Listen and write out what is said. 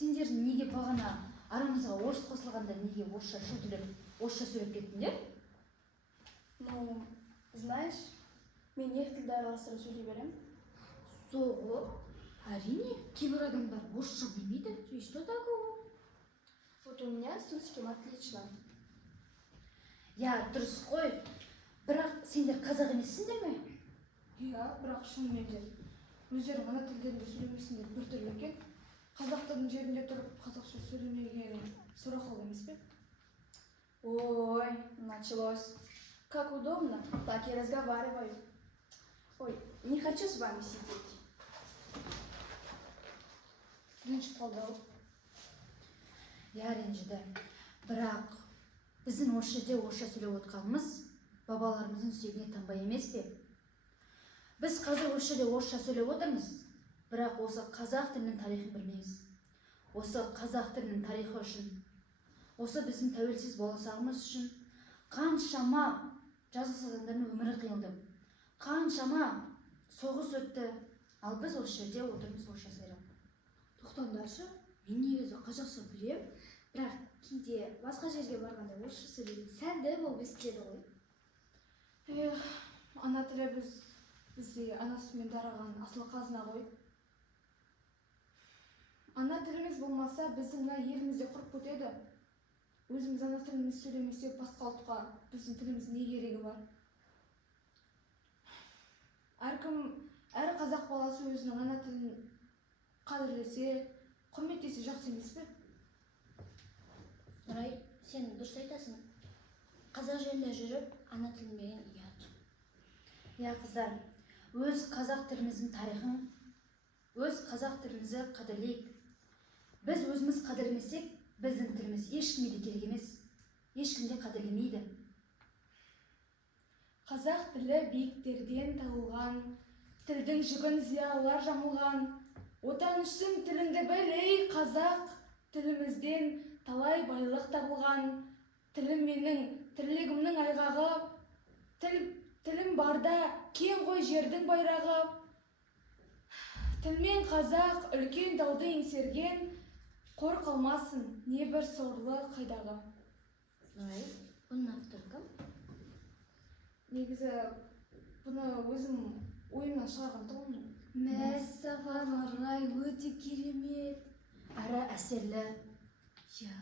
сендер неге бағана арамызға орыс қосылғанда неге орысша шүлділеп, орысша сөйлеп кеттіңдер? Ну, знаешь, мен екі тілді араластырып сөйлей беремін. Соғы, әрине, кейбір адамдар орысша білмейді. И что такого? Вот у меня с русским отлично. Я дұрыс қой, бірақ сендер қазақ емессіңдер ме? Иә, бірақ шынымен де өздері ана тілдерінде сөйлемесіндер біртүрлі екен. Қазақ тілдің жерінде тұрып қазақша сөйлемеген сұрақыл емес пе? Ой, началось. Как удобно, так и разговариваю. Ой, не хочу с вами сидеть. Ренжіп қалды-ау. Я ренжіді. Бірақ біздің осы жерде орысша сөйлеп отқанымыз бабаларымыздың сүйегіне таңба емес пе? Біз қазір осы жерде орысша сөйлеп отырмыз, бірақ осы қазақ тілінің тарихын білмейміз. Осы қазақ тілінің тарихы үшін, осы біздің тәуелсіз болашағымыз үшін қаншама жазықсыз адамдардың өмірі қиылды, қаншама соғыс өтті, ал біз осы жерде отырмыз орысша сөйлеп. Тоқтаңдаршы, мен негізі қазақша білем, бірақ кейде басқа жерге барғанда орысша сөйлеген сәнді болып естіледі ғой. Ана тілі бізде анасымен дарыған асыл қазына ғой. Ана тіліміз болмаса, біздің мына елімізде құрып кетеді. Өзіміз ана тіліміз сөйлемесек, басқа ұлтқа біздің тіліміз не керегі бар? Әр қазақ баласы өзінің ана тілін қадірлесе, құрметтесе жақсы емес пе? Нұрай, сен дұрыс айтасың. Қазақ жерінде жүріп, ана тілінбеген ұят. Я қыздар, өз қазақ тіліміздің тарихын, өз қазақ тілімізді қадірлейік. Біз өзіміз қадірлемесек, біздің тіліміз ешкімге де керек емес, ешкім де қадірлемейді. Қазақ тілі биіктерден тағылған, тілдің жүгін зиялылар жамылған. Отан үшін тіліңді біл, ей қазақ, тілімізден талай байлық табылған. Тілім менің, тірлігімнің айғағы, тілім барда кең ғой жердің байрағы. Тілмен қазақ үлкен тауды еңсерген, қор қалмасын не бір сорлы қайдағы. Нұрай, бұның авторы кім? Негізі бұны өзім ойымнан шығарған тұғым. Мәссаған, Нұрай, өте керемет. Әрі әсерлі. Я,